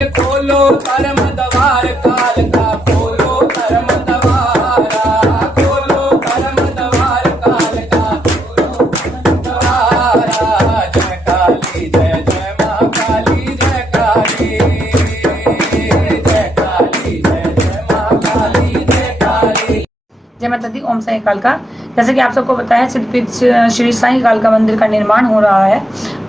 खोलो धर्म द्वार काल का, खोलो धर्म द्वारा, खोलो धर्म द्वार काल का, खोलो धर्म द्वारा। जय काली जय जय माँ काली, जय काली, जय काली जय जय माँ काली, जय काली। जय माता दी। ओम साई कालका। जैसे कि आप सबको बताया, सिद्धपीठ श्री साई कालका मंदिर का निर्माण हो रहा है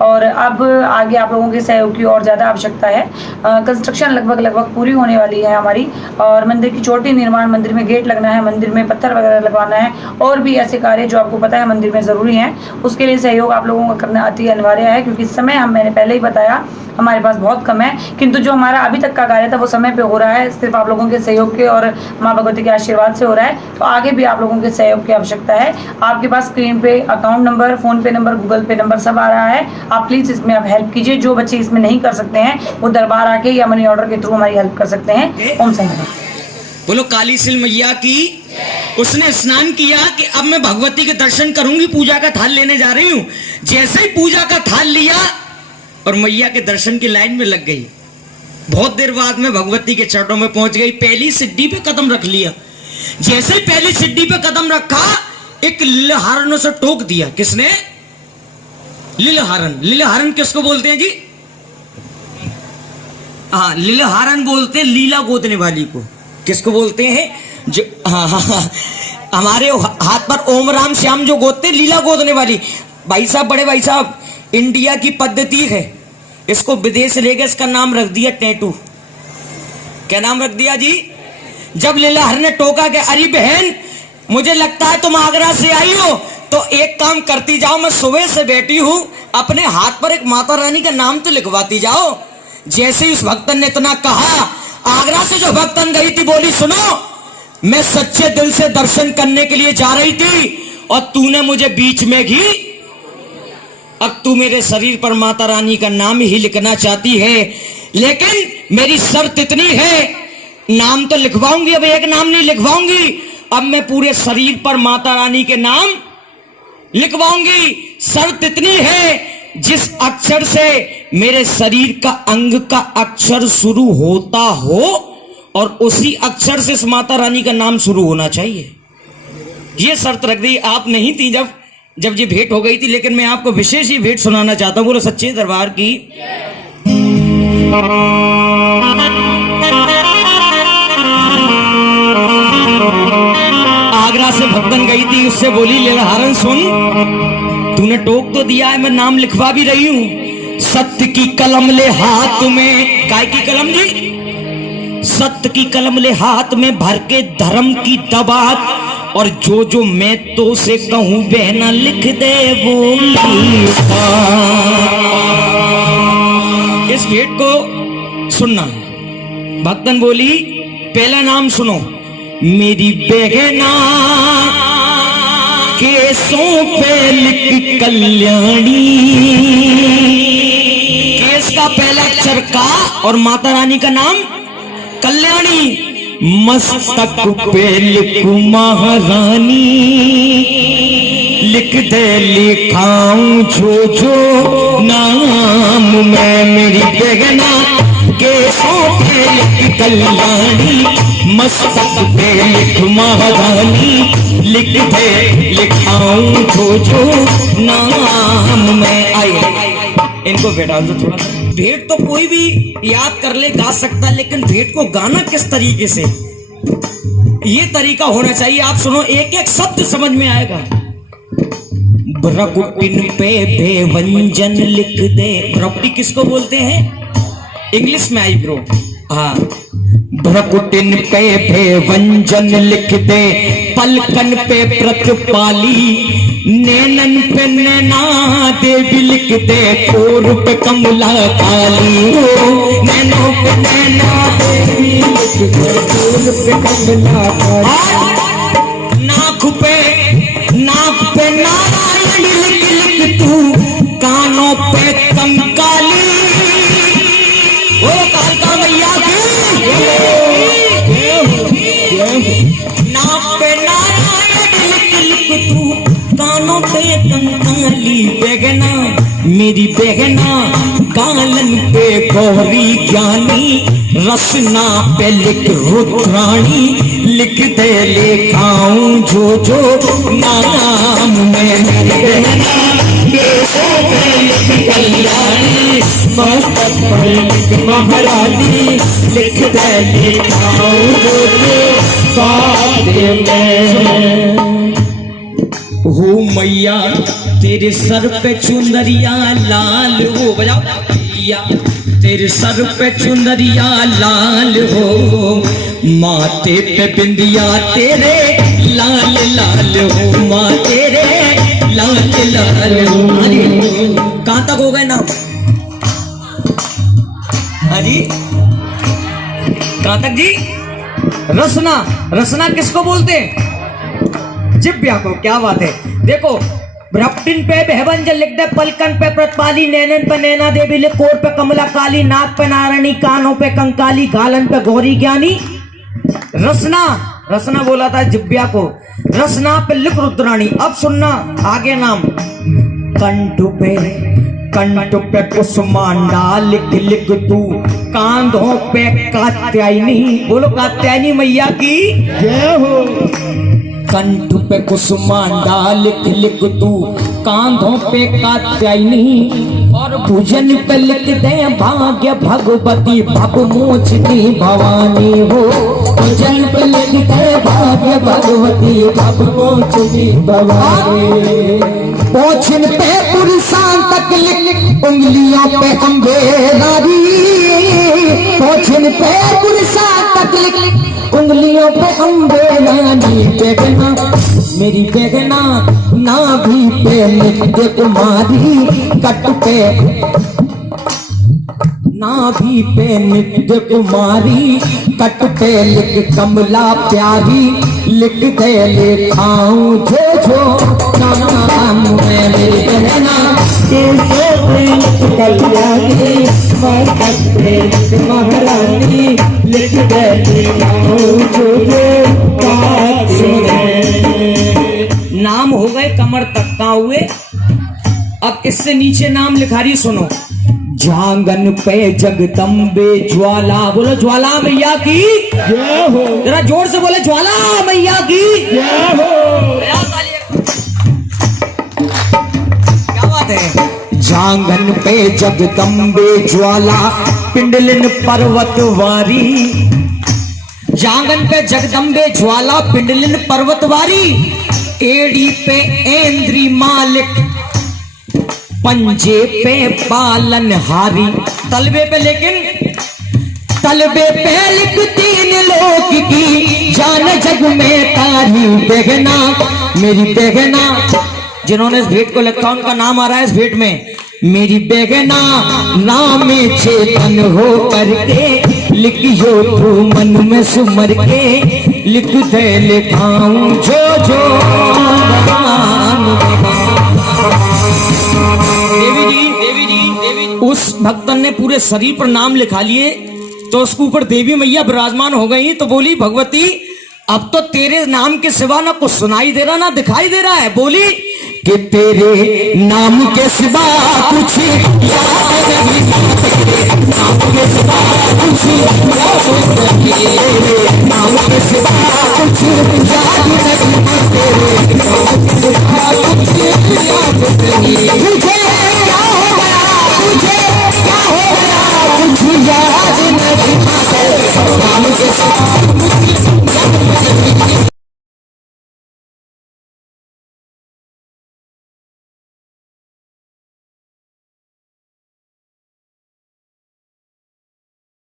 और अब आगे आप लोगों के सहयोग की और ज़्यादा आवश्यकता है। कंस्ट्रक्शन लगभग पूरी होने वाली है हमारी और मंदिर की चोटी निर्माण, मंदिर में गेट लगना है, मंदिर में पत्थर वगैरह लगवाना है और भी ऐसे कार्य जो आपको पता है मंदिर में ज़रूरी हैं। उसके लिए सहयोग आप लोगों का करना अति अनिवार्य है, क्योंकि समय मैंने पहले ही बताया हमारे पास बहुत कम है, किंतु जो हमारा अभी तक का कार्य था वो समय पे हो रहा है, सिर्फ आप लोगों के सहयोग के और माँ भगवती के आशीर्वाद से हो रहा है। तो आगे भी आप लोगों के सहयोग की आवश्यकता है। आपके पास स्क्रीन पे अकाउंट नंबर, फोन पे नंबर, गूगल पे नंबर सब आ रहा है। आप प्लीज इसमें आप हेल्प कीजिए। जो बच्चे इसमें नहीं कर सकते हैं वो दरबार आके या मनी ऑर्डर के थ्रू हमारी हेल्प कर सकते हैं। ओम साई राम। बोलो काली सिल मैया की। उसने स्नान किया कि अब मैं भगवती के दर्शन करूंगी, पूजा का थाल लेने जा रही हूं। जैसे ही पूजा का थाल लिया और मैया के दर्शन की लाइन में लग गई, बहुत देर बाद में भगवती के चरणों में पहुंच गई। पहली सिद्धि पे कदम रख लिया। जैसे ही पहली सिद्धि पे कदम रखा, एक लीलहारण से टोक दिया। किसने? लीलहारण। लीलहारण किसको बोलते हैं जी? हाँ, लीलहारण बोलते हैं लीला गोदने वाली को। किसको बोलते हैं? जो हाँ, हमारे हाथ पर ओम राम श्याम जो गोदते हैं, लीला गोदने वाली। भाई साहब, बड़े भाई साहब, इंडिया की पद्धति है, इसको विदेश ले गए, इसका नाम रख दिया टैटू। क्या नाम रख दिया जी? जब लीलाहर ने टोका कि अरे बहन, मुझे लगता है तुम आगरा से आई हो, तो एक काम करती जाओ, मैं सुबह से बैठी हूं, अपने हाथ पर एक माता रानी का नाम तो लिखवाती जाओ। जैसे ही उस भक्तन ने इतना कहा, आगरा से जो भक्तन गई थी बोली, सुनो, मैं सच्चे दिल से दर्शन करने के लिए जा रही थी और तूने मुझे बीच में ही, अब तू मेरे शरीर पर माता रानी का नाम ही लिखना चाहती है, लेकिन मेरी शर्त इतनी है, नाम तो लिखवाऊंगी, अब एक नाम नहीं लिखवाऊंगी, अब मैं पूरे शरीर पर माता रानी के नाम लिखवाऊंगी। शर्त इतनी है, जिस अक्षर से मेरे शरीर का अंग का अक्षर शुरू होता हो और उसी अक्षर से इस माता रानी का नाम शुरू होना चाहिए। यह शर्त रख दी। आप नहीं थी जब ये भेंट हो गई थी, लेकिन मैं आपको विशेष ही भेंट सुनाना चाहता हूं। बोलो सच्चे दरबार की। आगरा से भक्तन गई थी, उससे बोली, लीलहारण सुन, तूने टोक तो दिया है, मैं नाम लिखवा भी रही हूं। सत्य की कलम ले हाथ में। काय की कलम जी? सत्य की कलम ले हाथ में, भर के धर्म की दबात, और जो जो मैं तो से कहूं बहना लिख दे वो। इस भेंट को सुनना। भक्तन बोली, पहला नाम सुनो, मेरी बहना केसों पे लिख कल्याणी। केस का पहला अक्षर का और माता रानी का नाम कल्याणी। मस्तक पे लिखूं महारानी, लिख दे लिखाऊं जो जो नाम मैं, मेरी बहना केसों पे लिख कल्याणी, मस्तक पे लिख महारानी, लिख दे लिखाऊं जो जो नाम मैं। आइए इनको बैठा दो थोड़ा सा। भेंट तो कोई भी याद कर ले, गा सकता, लेकिन भेंट को गाना किस तरीके से, ये तरीका होना चाहिए। आप सुनो, एक एक शब्द समझ में आएगा। भ्रकुटिन पे व्यंजन लिख दे। भ्रकुटी किसको बोलते हैं? इंग्लिश में आई ब्रो। हाँ, भ्रकुटिन पे व्यंजन लिख दे, पलकन पे प्रतिपाली, नैनन पे नैना देवी लिख दे, कोर पे कमला काली। नैनों पे नैना देवी लिख दे, कोर पे कमला काली। नाक पे नारायण लिख लिख तू, कानों पे कंकाली। वो कालका मैया की। नाक पे नारायण लिख लिख तू, कानों पे कंकाली। बेगना मेरी बहना गालन पे गौरी ज्ञानी रसना पे लिख रुद्राणी लिख दे लेखाऊं जो नाम में मेरी बहना केसों पे लिख कल्याणी मस्तक पर लिख महारानी लिख दे लेखाऊं जो बातें में हो मैया तेरे सर पे चुंदरिया लाल हो बजाओ मैया तेरे सर पे चुंदरिया लाल हो माथे पे बिंदिया तेरे लाल लाल हो माँ तेरे लाल लाल हो। कहाँ तक हो गए ना अजी कहाँ तक जी? रसना रसना किसको बोलते हैं? जिब्या को। क्या बात है। देखो भ्रपटिन पे भैवंजन लिख दे पलकन पे प्रतपाली नैनन पे नैना देवी लिख कोर पे कमला काली नाक पे नारायणी कानों पे कंकाली गालन पे गौरी ज्ञानी। रसना रसना बोला था जिब्या को। रसना पे लिख रुद्राणी। अब सुनना आगे नाम कंठ पे कुसुमांडा लिख लिख तू कांधों पे कात्यायनी। बोलो कात्यायनी मैया की जय हो। कंठ पे कुसुमांडा लिख लिख तू कांधों पे कात्यायनी और भुजन पे लिख दे भाग्य भगवती भव मोचती भवानी हो। भुजन पे लिख दे भाग्य भगवती भव मोचती भवानी। पोछन पे पुरुषां तक लिख उंगलियों पे अम्बे नारी। पोछन पे पुरुषां तक लिख उंगलियों पे अम्बे रानी। बेगना मेरी बेगना नाभि पे नित्य कुमारी कट पे नाभि पे नित्य कुमारी कट पे लिख कमला प्यारी लिख दे लेखाऊं जो नाम है मेरी बहना कल्याणी मस्तक पे लिख महारानी लिख दे लेखाऊं जो नाम हो गए कमर तक का हुए। अब इससे नीचे नाम लिखा रही सुनो। जांगन पे जगदम्बे ज्वाला। बोलो ज्वाला मैया की जय हो। जरा जोर से बोले ज्वाला मैया की जय हो। क्या बात है। जांगन पे जगदम्बे ज्वाला पिंडलिन पर्वत वारी। जांगन पे जगदम्बे ज्वाला पिंडलिन पर्वतवारी। एड़ी पे ऐन्द्री मालिक पंजे पे पालनहारी। तलबे पे लेकिन तलबे पे लिख तीन लोक की जान जग में तारी। बेगना मेरी बेगना जिन्होंने इस भेंट को लिखा उनका नाम आ रहा है इस भेंट में। मेरी बेगना नाम चेतन हो करके लिखियो तू मन में सुमर के लिख दे लिखाऊं जो देवी जी उस भक्तन ने पूरे शरीर पर नाम लिखा लिए तो उसके ऊपर देवी मैया विराजमान हो गई। तो बोली भगवती अब तो तेरे नाम के सिवा ना कुछ सुनाई दे रहा ना दिखाई दे रहा है। बोली कि तेरे नाम के सिवा कुछ याद नहीं। नाम के सिवा